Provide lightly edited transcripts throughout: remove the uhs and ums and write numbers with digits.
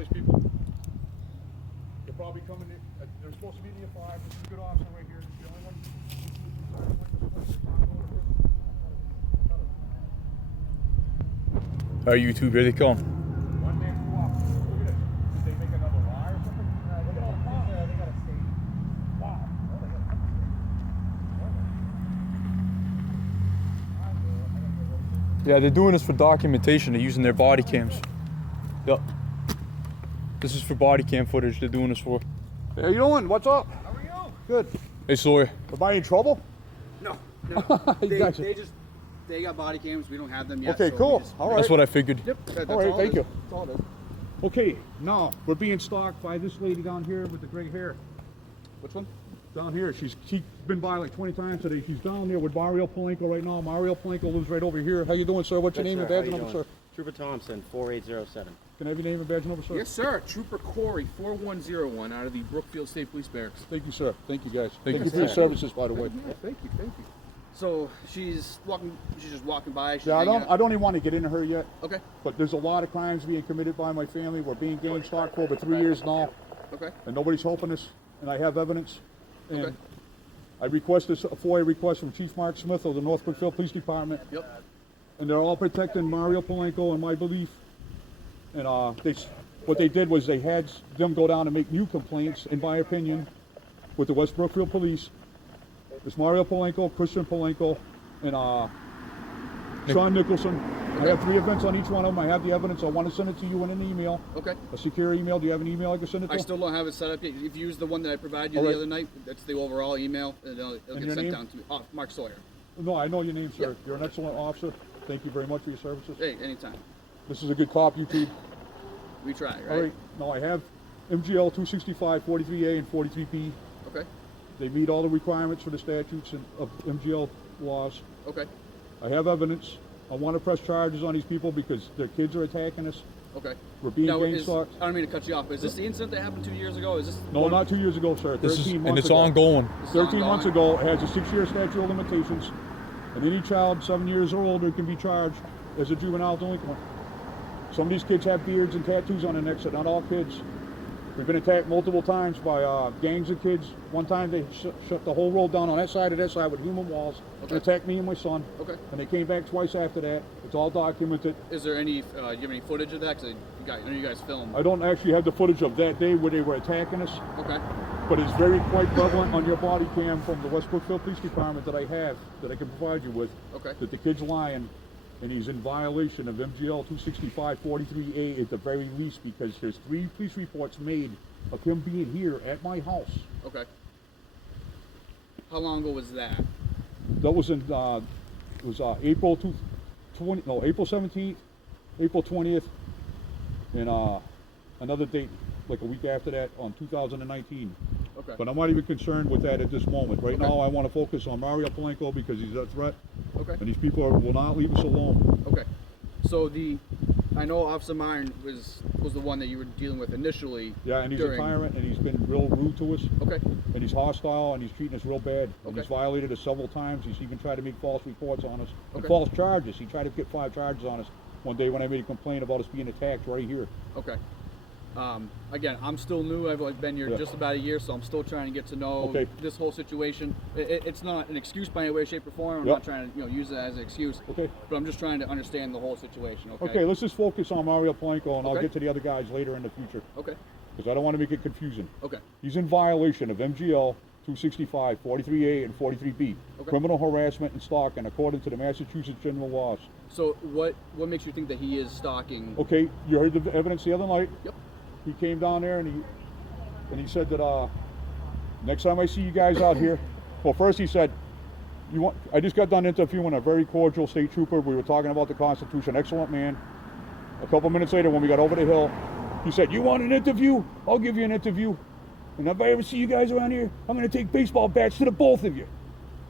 these people? They're probably coming in. They're supposed to be near 5. This is a good officer right here. This is the only one. All right, YouTube, here they come. One man, 2 officers. Look at this. Did they make another lie or something? They got a state. Wow. Yeah, they're doing this for documentation. They're using their body cams. Yep. This is for body cam footage they're doing this for. Hey, how you doing? What's up? How are you? Good. Hey, Sawyer. Am I in trouble? No. Gotcha. They got body cams. We don't have them yet. Okay, so cool. we just- All right. That's what I figured. Yep. That's All right, all thank it you. is. That's all it is. Okay, now we're being stalked by this lady down here with the gray hair. Which one? Down here, she's been by like 20 times today. She's down there with Mario Palenko right now. Mario Palenko lives right over here. How you doing, sir? What's your name and badge number, sir? Trooper Thompson, 4807. Can I have your name and badge number, sir? Yes, sir. Trooper Corey, 4101, out of the Brookfield State Police Barracks. Thank you, sir. Thank you, guys. Thank you you. for your services, by the way. Yeah, thank you. So she's just walking by. She's Yeah, I hanging out. don't even want to get into her yet, Okay. but there's a lot of crimes being committed by my family. We're being gang stalked for over 3 years now, Okay. and nobody's helping us, and I have evidence. And Okay. I requested a FOIA request from Chief Mark Smith of the North Brookfield Police Department. Yep. And they're all protecting Mario Palenko in my belief. And what they did was they had them go down and make new complaints, in my opinion, with the West Brookfield Police. It's Mario Palenko, Christian Palenko, and Sean Nicholson. I have 3 events on each one of them. I have the evidence. I want to send it to you in an email, Okay. a secure email. Do you have an email I can send it to? I still don't have it set up yet. If you use the one that I provided you All the right. other night, that's the overall email, and it'll And get your sent name? down to me. Oh, Mark Sawyer. No, I know your name, sir. Yep. You're an excellent officer. Thank you very much for your services. Hey, anytime. This is a good cop, YouTube. We try, right? All right. Now I have MGL 265, 43A, and 43B. Okay. They meet all the requirements for the statutes of MGL laws. Okay. I have evidence. I want to press charges on these people because their kids are attacking us. Okay. We're being Now, gang I stalked. don't mean to cut you off, but is this the incident that happened 2 years ago? Is this No, not 2 years ago, sir. 13 This is, months and it's ago. ongoing. This is 13 months ongoing? ago, it has a 6-year statute of limitations. And any child 7 years or older can be charged as a juvenile delinquent. Some of these kids have beards and tattoos on their necks, so not all kids. We've been attacked multiple times by gangs of kids. One time they shut the whole road down on that side with human walls and Okay. attacked me and my son. Okay. And they came back twice after that. It's all documented. Is there any? Do you have any footage of that? Because I know you guys filmed. I don't actually have the footage of that day where they were attacking us, Okay. but it's very quite prevalent on your body cam from the West Brookfield Police Department that I have, that I can provide you with, Okay. that the kid's lying and he's in violation of MGL 265 43A at the very least, because there's 3 police reports made of him being here at my house. Okay. How long ago was that? That was in April 17th, April 20th, and another date like a week after that on 2019. Okay. But I'm not even concerned with that at this moment. Right Okay. now I want to focus on Mario Palenko because he's a threat, Okay. and these people will not leave us alone. Okay. So I know Officer Myron was the one that you were dealing with initially. Yeah, and he's during, a tyrant, and he's been real rude to us, Okay. and he's hostile, and he's treating us real bad. And Okay. he's violated us several times. He's even tried to make false reports on us, and Okay. false charges. He tried to get 5 charges on us one day when I made a complaint about us being attacked right here. Okay. Again, I'm still new. I've only been here Yeah. just about a year, so I'm still trying to get to know Okay. this whole situation. It's not an excuse by any way, shape, or form. I'm Yep. not trying to use it as an excuse. Okay. But I'm just trying to understand the whole situation. Okay. Okay, let's just focus on Mario Palenko, and I'll Okay. get to the other guys later in the future, Okay. because I don't want to make it confusing. Okay. He's in violation of MGL 265, 43A, and 43B, Okay. criminal harassment and stalking, according to the Massachusetts general laws. So what makes you think that he is stalking? Okay, you heard the evidence the other night. Yep. He came down there and he said that next time I see you guys out here, well, first he said, I just got done interviewing a very cordial state trooper. We were talking about the Constitution, excellent man. A couple minutes later, when we got over the hill, he said, "You want an interview? I'll give you an interview. And if I ever see you guys around here, I'm going to take baseball bats to the both of you."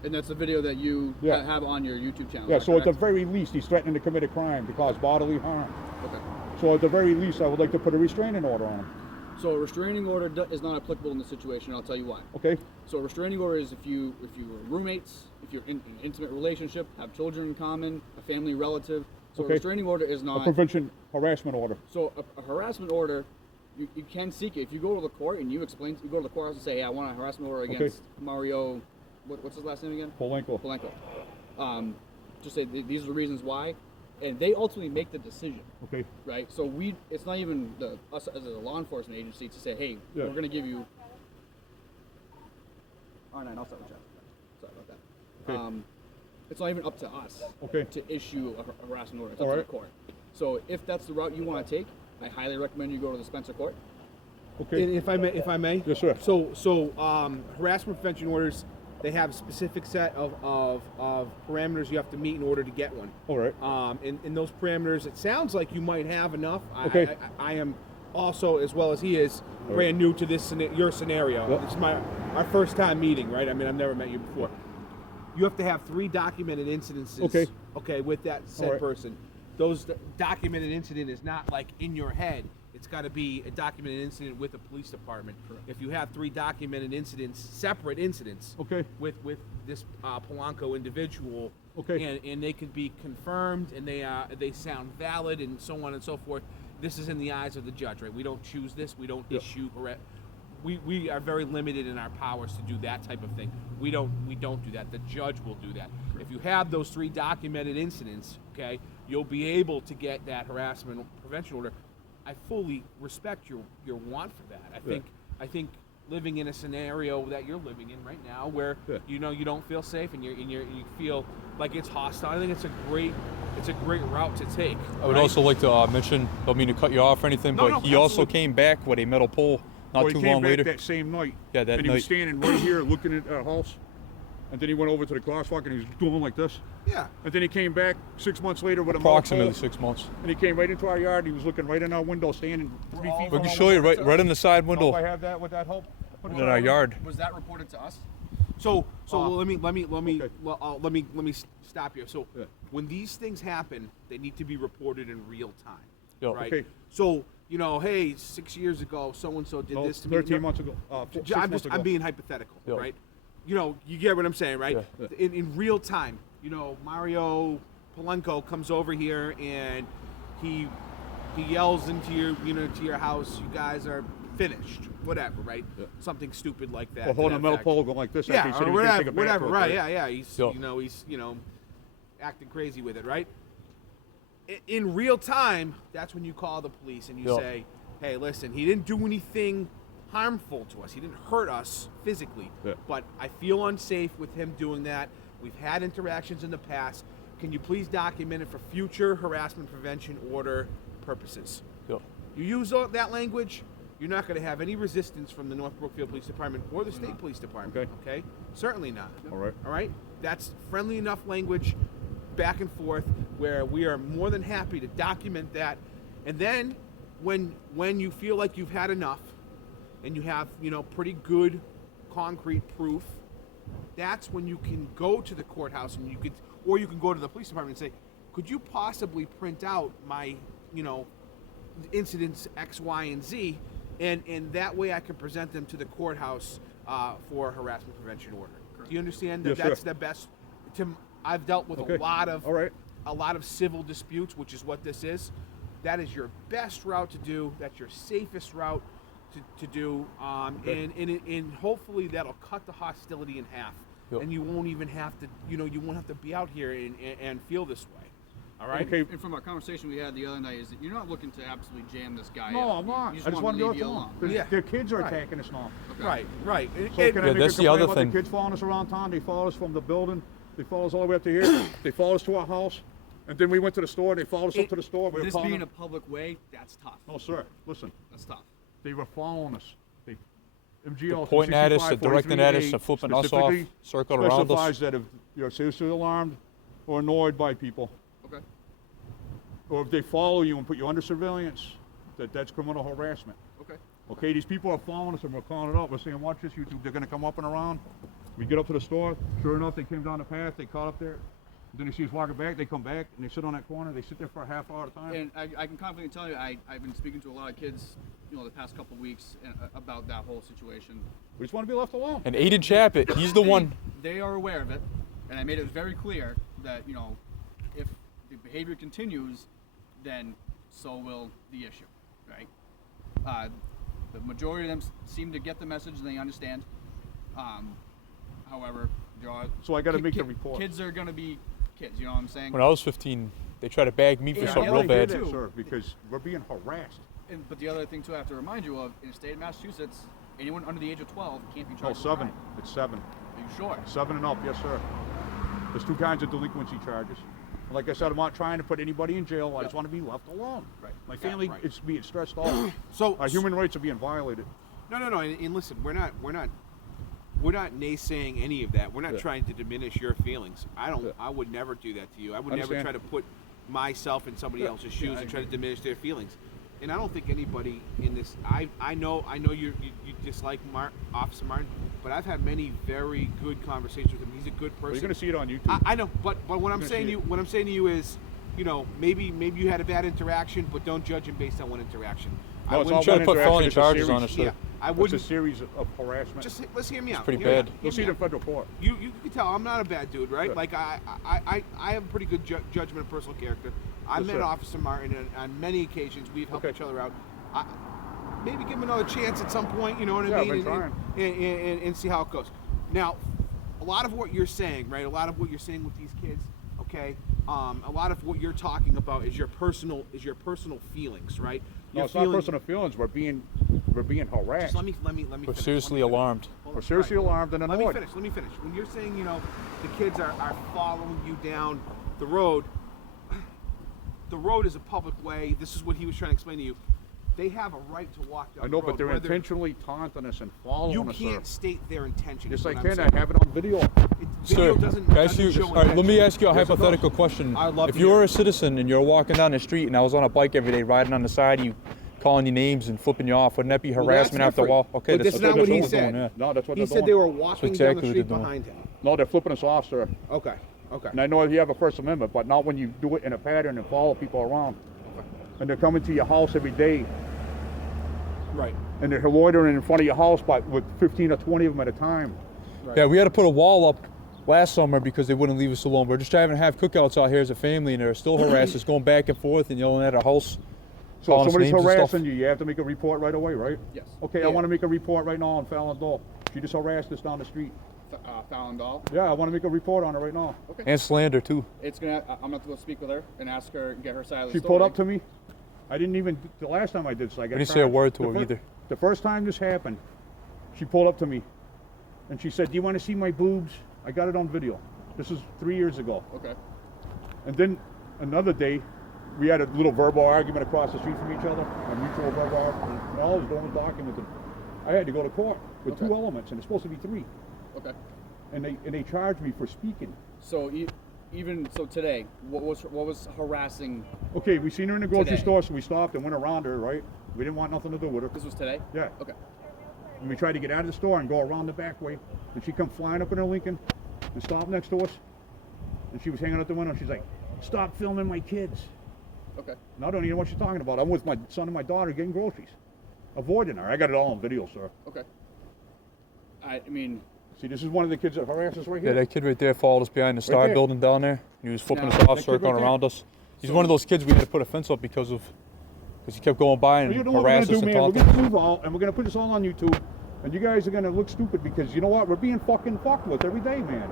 And that's the video that you Yeah. have on your YouTube channel. Yeah, is that so at the correct? very least, he's threatening to commit a crime to cause bodily harm. Okay. So at the very least, I would like to put a restraining order on him. So a restraining order is not applicable in this situation. I'll tell you why. Okay? So a restraining order is if you were roommates, if you're in an intimate relationship, have children in common, a family relative. So Okay. a restraining order is A not. prevention harassment order. So a harassment order you can seek it if you go to the court and you go to the courthouse and say, hey, I want a harassment order against Mario. What's his last name again? Polanco. Just say these are the reasons why, and they ultimately make the decision. Okay. Right. So it's not even us as a law enforcement agency to say, hey, we're going to give you. All right, I'll start with Jeff. Sorry about that. Okay. It's not even up to us to issue a harassment order. It's up to the court. So if that's the route you want to take, I highly recommend you go to the Spencer Court. Okay. And if I may. Yes, sir. So harassment prevention orders, they have a specific set of parameters you have to meet in order to get one. All right. In those parameters, it sounds like you might have enough. Okay. I am also, as well as he is, brand new to your scenario. Yep. This is our first time meeting, right? I mean, I've never met you before. You have to have 3 documented incidences. Okay, with that said person. Those documented incident is not like in your head. It's got to be a documented incident with the police department. Correct. If you have 3 documented incidents, separate incidents, with this Polanco individual, and they could be confirmed and they sound valid and so on and so forth. This is in the eyes of the judge, right? We don't choose this. We don't issue. We are very limited in our powers to do that type of thing. We don't do that. The judge will do that. Correct. If you have those 3 documented incidents, you'll be able to get that harassment prevention order. I fully respect your want for that. I think living in a scenario that you're living in right now, where you don't feel safe and you feel like it's hostile. I think it's a great route to take. I would also like to mention, don't mean to cut you off or anything, but he also came back with a metal pole not too long later. That same night. Yeah, that night. And he was standing right here looking at our house. And then he went over to the crosswalk and he was doing like this. Yeah. And then he came back 6 months later with approximately 6 months. And he came right into our yard. He was looking right in our window, standing 3 feet. We can show you right in the side window. If I have that, would that help? In our yard. Was that reported to us? So let me stop you. So when these things happen, they need to be reported in real time, right? Okay. So hey, 6 years ago, so and so did this to me. 13 months ago. I'm being hypothetical, right? You get what I'm saying, right? Yeah. In real time, Mario Polanco comes over here and he yells into your house. You guys are finished, whatever, right? Yeah. Something stupid like that. Or holding a metal pole going like this. Yeah, or whatever, right? Yeah. He's so. He's acting crazy with it, right? In real time, that's when you call the police and you say, hey, listen, he didn't do anything harmful to us. He didn't hurt us physically, but I feel unsafe with him doing that. We've had interactions in the past. Can you please document it for future harassment prevention order purposes? You use that language, you're not going to have any resistance from the North Brookfield Police Department or the State Police Department. Okay? Certainly not. All right? That's friendly enough language back and forth where we are more than happy to document that. And then when you feel like you've had enough and you have, pretty good concrete proof, that's when you can go to the courthouse and you can go to the police department and say, could you possibly print out my, incidents X, Y, and Z, and that way I can present them to the courthouse for a harassment prevention order. Correct. Do you understand that that's the best? I've dealt with a lot of civil disputes, which is what this is. That is your best route to do. That's your safest route to do, and hopefully that'll cut the hostility in half, and you won't even have to, you won't have to be out here and feel this way. All right. Okay. And from our conversation we had the other night, is that you're not looking to absolutely jam this guy. No, out. I'm not. You I just want to leave you alone. alone. Their kids are attacking us now. Okay. Right. So can I make that's a the other complaint about thing. the kids following us around town? They follow us from the building. They follow us all the way up to here. They follow us to our house. And then we went to the store. They followed us up to the store. We were This calling being them. a public way, that's tough. No, sir. Listen. That's tough. They were following us. MGL Pointing at us, directing at us, flipping us off, circled around specifies us. that if you're seriously alarmed or annoyed by people, Okay. or if they follow you and put you under surveillance, that's criminal harassment. Okay. Okay, these people are following us and we're calling it up. We're saying, watch this, YouTube. They're going to come up and around. We get up to the store. Sure enough, they came down the path. They caught up there. Then they see us walking back. They come back and they sit on that corner. They sit there for a half hour at a time. And I can confidently tell you, I've been speaking to a lot of kids, the past couple of weeks about that whole situation. We just want to be left alone. And Aiden Chappett, he's the one. They are aware of it, and I made it very clear that if the behavior continues, then so will the issue, right? The majority of them seem to get the message and they understand. However, So I got to make a report. Kids are gonna be kids. You know what I'm saying? When I was 15, they tried to bag me for Yeah, something yeah, real they bad. do. sir, because we're being harassed. But the other thing too, I have to remind you of, in the state of Massachusetts, anyone under the age of 12 can't be No, charged with 7. crime. It's 7. Are you sure? 7 and up, yes, sir. There's 2 kinds of delinquency charges. And like I said, I'm not trying to put anybody in jail. I just want to be left alone. Right. My Yeah, family right. is being stressed out. So Our human rights are being violated. No. And listen, we're not naysaying any of that. We're not Yeah. trying to diminish your feelings. I would never do that to you. I would never Understand. try to put myself in somebody else's shoes I and try to agree. diminish their feelings. And I don't think anybody in this. I know you dislike Officer Martin, but I've had many very good conversations with him. He's a good person. Well, you're going to see it on YouTube. I know, but what I'm gonna saying see to you, what I'm saying to you is, you know, maybe you had a bad interaction, but don't judge him based on one interaction. No, I it's wouldn't all Try to one put interaction. felony It's a charges series. on us, sir. Yeah, I It's wouldn't. a series of harassment. Just let's hear me out. pretty Hear me bad. out. You'll see Hear it me in out. federal court. You can tell I'm not a bad dude, right? Yeah. Like I have a pretty good judgment of personal character. I Yes, met sir. Officer Martin on many occasions. We've helped Okay. each other out. Maybe give him another chance at some point. You know what Yeah, I I've mean? been And see how it goes. Now, a lot of what you're saying, right? A lot of what you're saying with these kids, okay? A lot of what you're talking about is your personal feelings, right? No, Your it's not feeling- personal feelings. We're being harassed. Just let me We're finish. seriously Let me finish. alarmed. Hold We're on. seriously All right. alarmed and Let me annoyed. finish. When you're saying, you know, the kids are following you down the road is a public way. This is what he was trying to explain to you. They have a right to walk down I know, the road. but they're whether- intentionally taunting us and following You us. can't state their intention. Yes, is I what I'm can. saying. I have it on video. Video Sir, doesn't, can I doesn't ask you, show all right, let me intention. ask you a Yes, it hypothetical question. I'd love If to you hear were it. a citizen and you're walking down the street and I was on a bike every day riding on the side of you, calling you names and flipping you off, wouldn't that be Well, harassment that's after a while? different. Okay, But this is that's not what he we're said. doing, yeah. No, that's what He they're said doing. they were walking exactly down what the they're street doing. behind him. No, they're flipping us off, sir. Okay. And I know you have a First Amendment, but not when you do it in a pattern and follow people around. And they're coming to your house every day, Right. and they're loitering in front of your house with 15 or 20 of them at a time. Yeah, we had to put a wall up last summer because they wouldn't leave us alone. We're just trying to have cookouts out here as a family, and they're still harassing us, going back and forth and yelling at our house. So calling if us somebody's names and stuff. harassing you, you have to make a report right away, right? Yes. Okay, I want to make a report right now on Fallon Doll. She just harassed us down the street. Fallon Doll. Yeah, I want to make a report on her right now. Okay. And slander, too. I'm gonna have to go speak with her and ask her and get her side of the She story. pulled up to me. I didn't even, the last time I did this, I got We didn't say a charged. word to The her fir- either. The first time this happened, she pulled up to me and she said, "Do you want to see my boobs?" I got it on video. This is 3 years ago. Okay. And then another day, we had a little verbal argument across the street from each other, a mutual verbal argument, and all I was doing was documenting. I had to go to court with Okay. 2 elements, and it's supposed to be 3. Okay. And they charged me for speaking. So even so today, what was harassing? Okay, we seen her in the grocery Today. store, so we stopped and went around her, right? We didn't want nothing to do with her. This was today. Yeah. Okay. And we tried to get out of the store and go around the back way, and she come flying up in her Lincoln and stopped next to us. And she was hanging out the window. She's like, "Stop filming my kids." Okay. And I don't even know what she's talking about. I'm with my son and my daughter getting groceries, avoiding her. I got it all on video, sir. Okay. I mean, See, this is one of the kids that harassed us right Yeah, here. that kid right there followed us behind the Star there. building down there. He was flipping Now, us off, that kid circling right there. around us. He's one of those kids we had to put a fence up because he kept going by and Well, you know what we're harassed gonna us do, and man? We're taunted gonna us. move all, and we're gonna put this all on YouTube. And you guys are gonna look stupid because you know what? We're being fucking fucked with every day, man.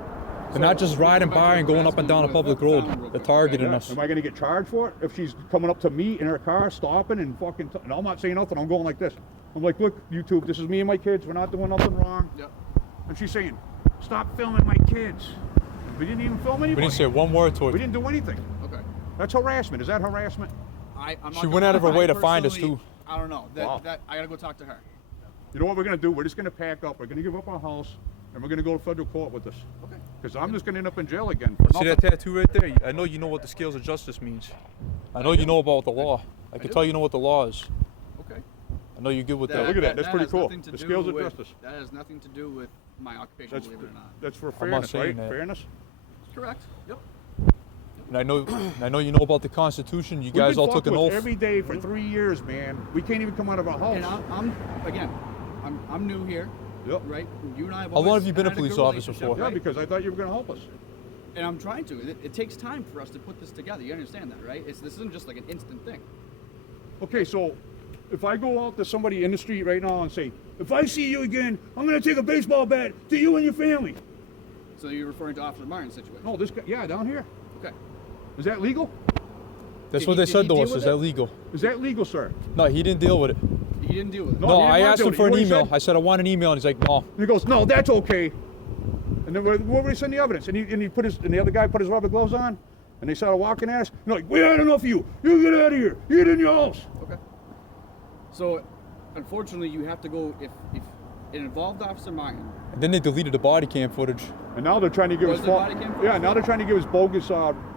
They're not just riding by and going up and down a public road. They're targeting us. Am I gonna get charged for it if she's coming up to me in her car, stopping and fucking? And I'm not saying nothing. I'm going like this. I'm like, look, YouTube, this is me and my kids. We're not doing nothing wrong. yep. And she's saying, stop filming my kids. We didn't even film anybody. We didn't say one word to We her. didn't do anything. Okay. That's harassment. Is that harassment? I'm not She gonna went out of her lie, way I to find us, personally- too. I don't know. Wow. That I gotta go talk to her. You know what we're gonna do? We're just gonna pack up. We're gonna give up our house, and we're gonna go to federal court with this. Okay. Because I'm just gonna end up in jail again for See nothing. that tattoo right there? I know you know what the scales of justice means. I know you know about the law. I can do. tell you know what the law is. Okay. I know you're good with that. look at that. That's pretty has cool. nothing to The do scales of with- justice. That has nothing to do with my occupation, That's believe it or not. that's for I'm not fairness, saying right? that. Fairness. Correct. Yep. And I know you know about the Constitution. You guys We've all been took fucked an with oath. every day for 3 years, man. We can't even come out of our house. And I'm new here, Yep. right? You and I have How long always have you been a had police good officer relationship, for? Yeah, right? because I thought you were gonna help us. And I'm trying to. It takes time for us to put this together. You understand that, right? This isn't just like an instant thing. Okay, so if I go out to somebody in the street right now and say, if I see you again, I'm gonna take a baseball bat to you and your family. So you're referring to Officer Martin's situation? No, this guy, yeah, down here. Okay. Is that legal? That's Did what he- they did said he to deal us. with Is it? that legal? Is that legal, sir? No, he didn't deal with it. You didn't deal with it? No. No, he didn't I want asked to him do it. for You an know what he email. said? I said, I want an email, and he's like, no. And he goes, no, that's okay. And then where we send the evidence? And the other guy put his rubber gloves on, and they started walking at us. And they're like, we had enough of you. You get out of here. You get in your house. Okay. So, unfortunately, you have to go if it involved Officer Martin. And then they deleted the body cam footage. And now they're trying to give Was us there body cam footage? yeah. Now they're trying to give us bogus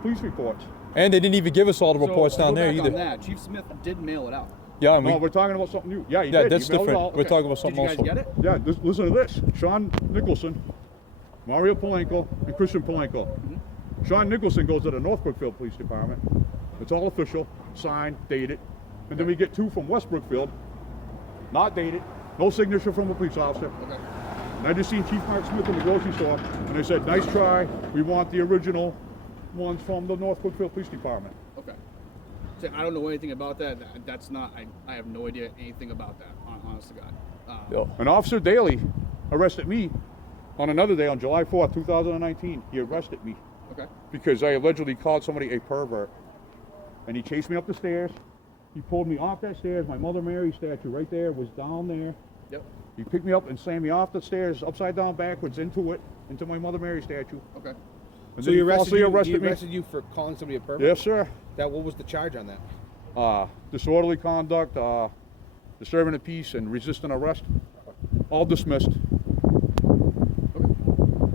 police reports. And they didn't even give us all the reports so down go there back either. On that, Chief Smith did mail it out. Yeah, I mean, No, we're talking about something new. Yeah, he yeah, did. that's He mailed it different. out. We're talking about Did something you guys else. get it? Yeah, listen to this. Sean Nicholson, Mario Polanco, and Christian Polanco. Sean Nicholson goes to the North Brookfield Police Department. It's all official, signed, dated. And then we get 2 from West Brookfield, not dated, no signature from a police officer. Okay. And I just seen Chief Mark Smith in the grocery store, and they said, nice try. We want the original ones from the North Brookfield Police Department. Okay. So I don't know anything about that. That's not. I have no idea anything about that. Honest to God. Yeah. And Officer Daly arrested me on another day on July 4th, 2019. He arrested me Okay. because I allegedly called somebody a pervert. And he chased me up the stairs. He pulled me off that stairs. My Mother Mary statue right there was down there. Yep. He picked me up and slammed me off the stairs, upside down, backwards, into my Mother Mary statue. Okay. And So then he falsely arrested me. you for calling somebody a pervert? Yes, sir. What was the charge on that? Disorderly conduct, disturbing the peace, and resisting arrest. All dismissed.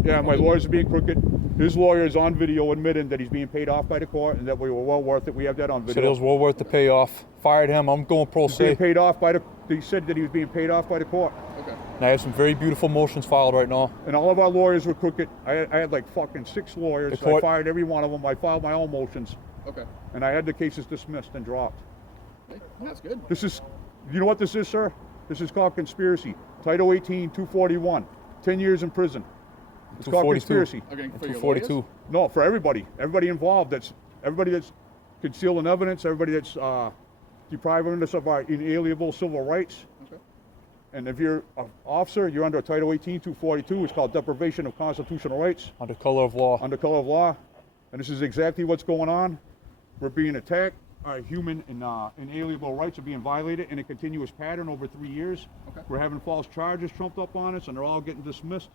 Yeah, my lawyers are being crooked. His lawyer is on video admitting that he's being paid off by the court and that we were well worth it. We have that on Said video. it was well worth the payoff. Fired him. I'm going pro He's being se. paid off by the. He said that he was being paid off by the court. Okay. And I have some very beautiful motions filed right now. And all of our lawyers were crooked. I had like fucking 6 lawyers. The court- I fired every one of them. I filed my own motions, Okay. and I had the cases dismissed and dropped. Hey, that's good. This is, you know what this is, sir? This is called conspiracy. Title 18, 241. 10 years in prison. It's called 242. conspiracy. Okay. For your 242. lawyers? No, for everybody. Everybody involved. Everybody that's concealing evidence. Everybody that's depriving us of our inalienable civil rights. Okay. And if you're an officer, you're under Title 18, 242. It's called deprivation of constitutional rights Under color of law. under color of law. And this is exactly what's going on. We're being attacked. Our human and inalienable rights are being violated in a continuous pattern over 3 years. Okay. We're having false charges trumped up on us, and they're all getting dismissed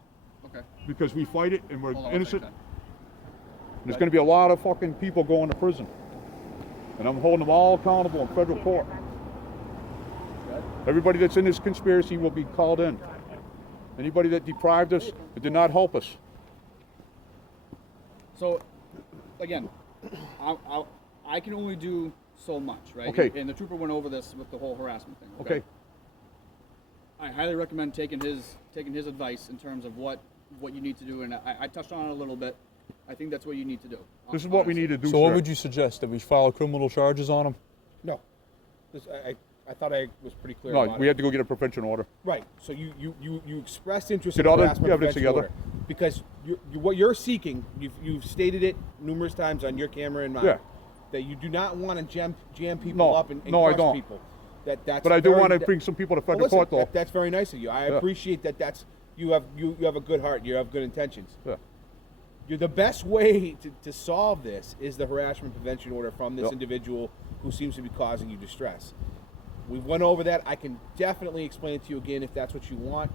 Okay. because we fight it and we're Hold on one innocent. second. There's going to be a lot of fucking people going to prison. And I'm holding them all accountable in federal court. Everybody that's in this conspiracy will be called in. Anybody that deprived us, that did not help us. So, again, I can only do so much, right? Okay. And the trooper went over this with the whole harassment thing. Okay. I highly recommend taking his advice in terms of what you need to do, and I touched on it a little bit. I think that's what you need to do. This is what we need to do, So what sir. would you suggest? That we file criminal charges on him? No. I thought I was pretty clear No, about we it. have to go get a prevention order. Right. So you expressed interest Get in all the harassment evidence prevention together. order because what you're seeking, you've stated it numerous times on your camera and mine, Yeah. that you do not want to jam people No. up and No, I crush don't. people. That's But I do very- want to bring some people to Well, federal listen, court, though. that's very nice of you. I Yeah. appreciate that. You have a good heart. You have good intentions. Yeah. The best way to solve this is the harassment prevention order from this Yep. individual who seems to be causing you distress. We went over that. I can definitely explain it to you again if that's what you want.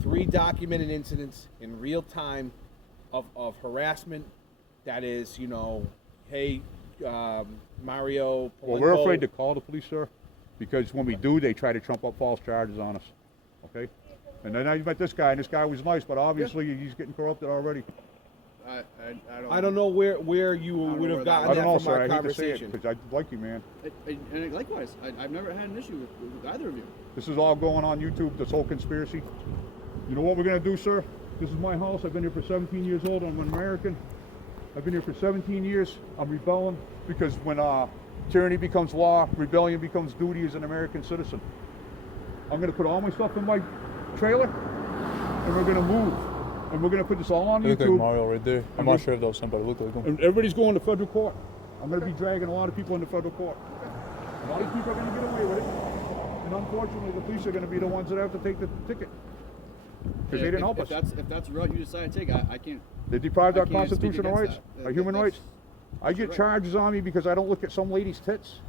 3 documented incidents in real time of harassment. That is, hey, Mario. Well, we're Polanco- afraid to call the police, sir, because when we do, they try to trump up false charges on us. Okay? And then I met this guy, and this guy was nice, but obviously he's getting corrupted already. I don't know where you would where have that gotten I don't know, that from sir. our I hate to say it, conversation. because I like you, man. And likewise, I've never had an issue with either of you. This is all going on YouTube, this whole conspiracy. You know what we're going to do, sir? This is my house. I've been here for 17 years old. I'm an American. I've been here for 17 years. I'm rebelling because when tyranny becomes law, rebellion becomes duty as an American citizen. I'm going to put all my stuff in my trailer, and we're going to move. And we're going to put this all on They look like YouTube. Mario right there. I'm And not we- sure if that was somebody. Look like him. And everybody's going to federal court. I'm going to be dragging a lot of people into federal court. A lot of people are going to get away with it. And unfortunately, the police are going to be the ones that have to take the ticket. Because they didn't help us. If that's the route you decide to take, I can't. They deprived I our can't speak constitutional against rights, that. our human That's- rights. I that's get right. charges on me because I don't look at some lady's tits.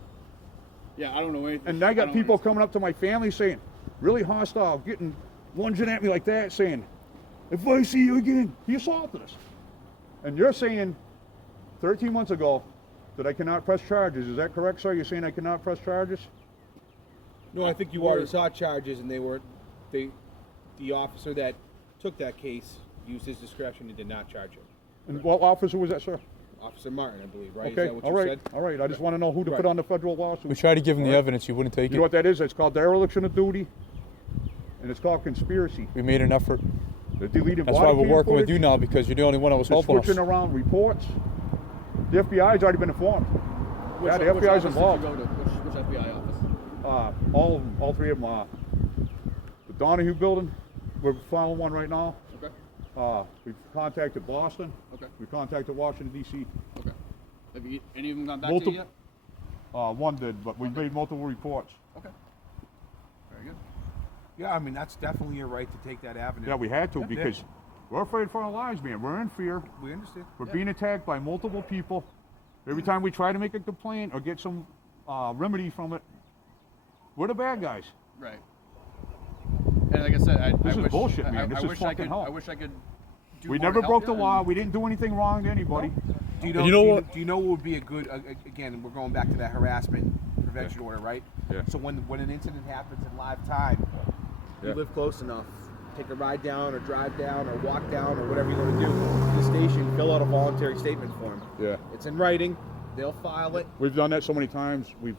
Yeah, I don't know anything. And I got don't people know coming up to my family saying, really hostile, lunging at me like that, saying, if I see you again, he assaulted us. And you're saying 13 months ago that I cannot press charges. Is that correct, sir? You're saying I cannot press charges? No, I think you already saw charges, and the officer that took that case used his discretion and did not charge him. And what officer was that, sir? Officer Martin, I believe, right? Okay, Is that what all you right, said? all right. I just want to know who to put Right. on the federal lawsuit. We tried to give him the All right. evidence. He wouldn't take You know it. what that is? It's called dereliction of duty, and it's called conspiracy. We made an effort. They're deleting That's body why we're cam working with footage. you now, because you're the only one that was They're helping us. switching around reports. The FBI's already been informed. Yeah, the which FBI's office involved. Did you go to? Which FBI office? All of them, all three of them. The Donahue building, we're following one right now. Okay. We've contacted Boston. Okay. We contacted Washington D.C. Okay. Have any of them gone back Multiple- to you yet? One did, but we've made multiple reports. Okay. Very good. Yeah, I mean, that's definitely your right to take that avenue. Yeah, we had to because we're afraid for our lives, man. We're in fear. We understand. We're Yeah. being attacked by multiple people. Every time we try to make a complaint or get some remedy from it, we're the bad guys. Right. And like I said, This I is wish, bullshit, man. I This is wish I fucking could. hell. I wish I could. Do We more never to broke help the you, law. and- We didn't do anything wrong to anybody. Do you And you know do what? Do you know what would be a good? Again, we're going back to that harassment prevention order, right? Yeah. So when an incident happens in live time, Yeah. you live close enough. Take a ride down, or drive down, or walk down, or whatever you're going to do to the station. Fill out a voluntary statement form. Yeah. It's in writing. They'll file it. We've done that so many times. We've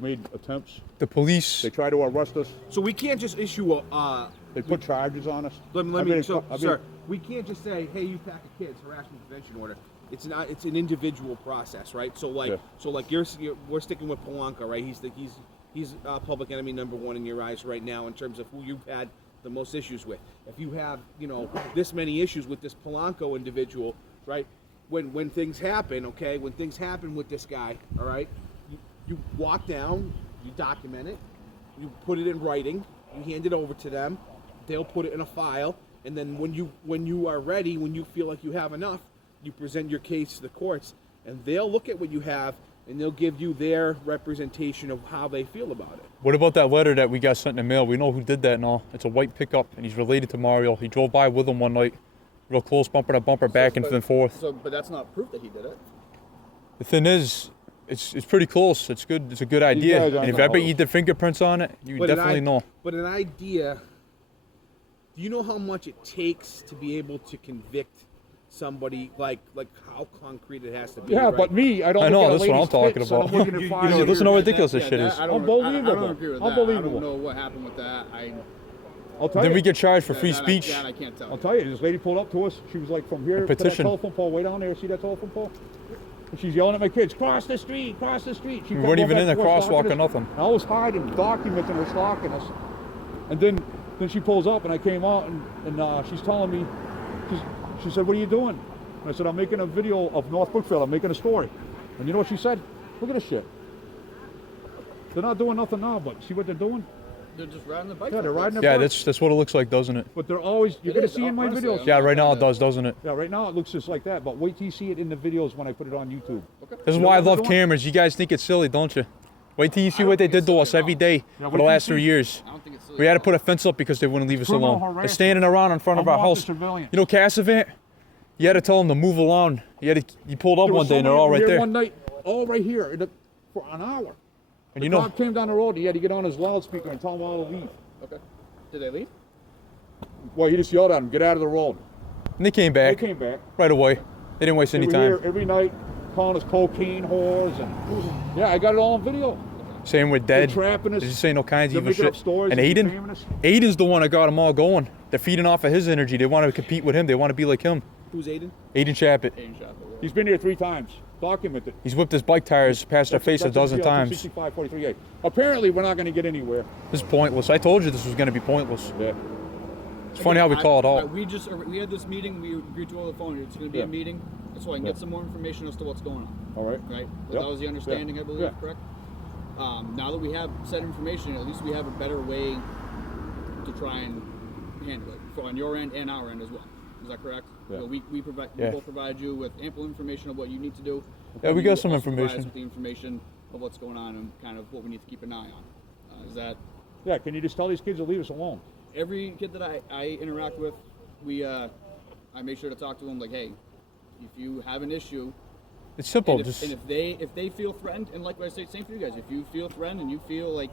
made attempts. The police. They try to arrest us. So we can't just issue a. They put charges on us. Let I've me, been- so, I've been- sir, we can't just say, "Hey, you pack of kids," harassment prevention order. It's not. It's an individual process, right? So like, Yeah. we're sticking with Polanka, right? He's public enemy number one in your eyes right now in terms of who you've had the most issues with. If you have, this many issues with this Polanco individual, right? When things happen, okay, when things happen with this guy, all right, you walk down, you document it, you put it in writing, you hand it over to them, they'll put it in a file, and then when you are ready, when you feel like you have enough, you present your case to the courts, and they'll look at what you have, and they'll give you their representation of how they feel about it. What about that letter that we got sent in the mail? We know who did that and all. It's a white pickup, and he's related to Mario. He drove by with him one night, real close, bumper to bumper, back and forth. So, but that's not proof that he did it. The thing is, it's pretty close. It's good. It's a good idea. guys aren't And if the I bet you host. did fingerprints on it, you would definitely know. But an idea. Do you know how much it takes to be able to convict somebody? Like how concrete it has to be. Yeah, right? but me, I don't. I know, look at a that's what I'm lady's talking tits and about. I'm looking at You- 5 you years. listen to how ridiculous this Yeah, shit that- is. I don't Unbelievable. agree with Unbelievable. that. I don't know what happened with that. I'll tell Then you. we get charged for free that speech. I can't tell. I'll tell you, this lady pulled up to us. She was like from here to that petition. telephone pole way down there. See that telephone pole? And she's yelling at my kids, cross the street, cross the street. She We kept weren't going even back in the and forth, crosswalk stalking or us. nothing. And I was hiding, documenting her stalking us. And then she pulls up and I came out and she's telling me, she said, what are you doing? And I said, I'm making a video of North Brookfield. I'm making a story. And you know what she said? Look at this shit. They're not doing nothing now, but see what they're doing? They're just riding the bike. Yeah, they're riding Yeah, their bikes. that's what it looks like, doesn't it? But they're always, you're It going to is, see in my honestly, videos. Yeah, right now it does, doesn't it? Yeah, right now it looks just like that, but wait till you see it in the videos when I put it on YouTube. This is You know why I what they're love doing? cameras. You guys think it's silly, don't you? Wait till you see what they did to us every day Yeah, for wait the till you last see- 3 years. I don't think it's silly We had to at put a fence up because they wouldn't leave us Criminal alone. They're harassment. standing around in front of our Unwanted house. civilians. You know Cassavant? You had to tell them to move along. You pulled up There one was day and they're somebody all right here there. One night, all right here, for an hour. And The you know, cop came down the road. He had to get on his loudspeaker and tell them all to leave. Okay. Did they leave? Well, he just yelled at them, "Get out of the road." and they came They back came back. right away. They didn't waste They any were here time. every night, calling us cocaine whores, and yeah, I got it all on video. Saying we're They're dead. trapping us. They're just saying all kinds They're of evil making up shit. stories And and Aiden, defaming us. Aiden's the one that got them all going. They're feeding off of his energy. They want to compete with him. They want to be like him. Who's Aiden? Aiden Chappett. Aiden Chapel. He's been here 3 times. Documented. He's whipped his bike tires past our face a dozen times. 65-43A. Apparently, we're not going to get anywhere. This is pointless. I told you this was going to be pointless. Yeah. It's funny how we call it all. We had this meeting. We agreed to over the phone. It's going to be Yeah. a meeting, so I can get some more information as to what's going on. All right. Right. Yep. That was the understanding, Yeah. I believe. Yeah. Correct. Now that we have said information, at least we have a better way to try and handle it on your end and our end as well. Is that correct? Yeah. So we both provide you with ample information of what you need to do. Yeah, we You got some also provide us information. with the information of what's going on and kind of what we need to keep an eye on. Is that Yeah, can you just tell these kids to leave us alone? every kid that I interact with, I make sure to talk to them like, hey, if you have an issue, It's simple. and Just if they feel threatened, and like what I say, same for you guys. If you feel threatened and you feel like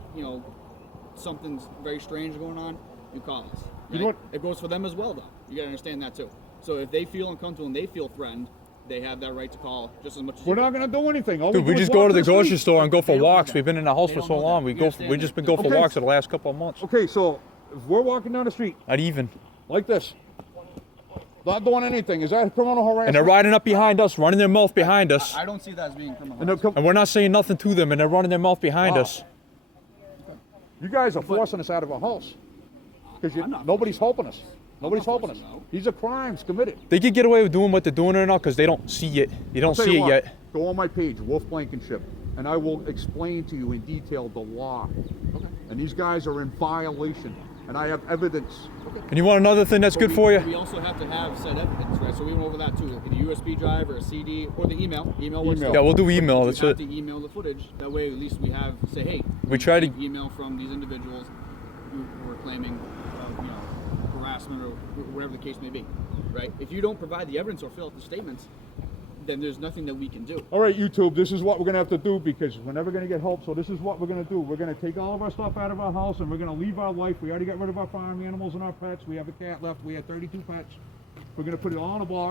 something's very strange going on, you call us. You know what? It goes for them as well, though. You gotta understand that too. So if they feel uncomfortable and they feel threatened, they have that right to call just as much as We're you. not gonna do anything. All dude, we do is just go walk to the street. grocery store and go for They don't know walks. that. We've been in the house They for don't so know long. that. We You go. understand We just that. been going for Okay. walks for the last couple of months. Okay, so if we're walking down the street Not even. like this, not doing anything, is that criminal harassment? And they're riding up behind us, running their mouth behind us, I don't see that as being criminal. And they'll come- and we're not saying nothing to them, and they're running their mouth behind Wow. us. You guys are forcing us out of our house because I'm not nobody's helping us. Nobody's not helping us. forcing you out. These are crimes committed. They could get away with doing what they're doing right now because they don't see it. You don't Tell see you it what, yet. Go on my page, Wolf Blankenship, and I will explain to you in detail the law. Okay. And these guys are in violation, and I have evidence. And you want another thing that's good for you? We also have to have said evidence, right? So we went over that too, like a USB drive or a CD or the email. Email works. Email. too. Yeah, we'll do email. We That's have it. to email the footage. That way, at least we have say, hey, We try to- email from these individuals who were claiming, harassment or whatever the case may be, right? If you don't provide the evidence or fill out the statements, then there's nothing that we can do. All right, YouTube, this is what we're gonna have to do because we're never gonna get help. So this is what we're gonna do. We're gonna take all of our stuff out of our house and we're gonna leave our life. We already got rid of our farm animals and our pets. We have a cat left. We had 32 pets. We're gonna put it all in a box.